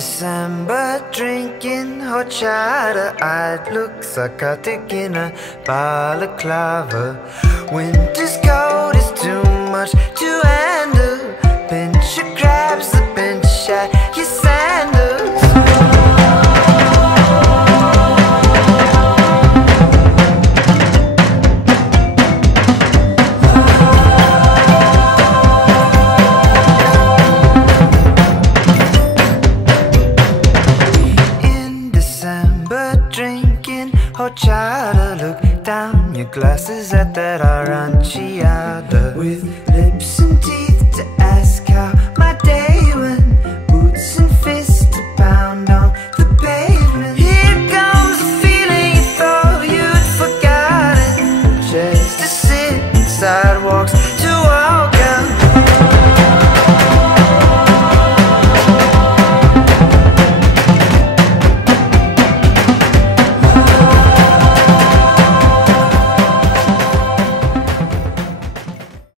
December, drinking horchata, I'd look psychotic in a balaclava. Winter's cold is too much to handle. Pinch your crabs, the pinch at your sandals. Drinking horchata, look down your glasses at that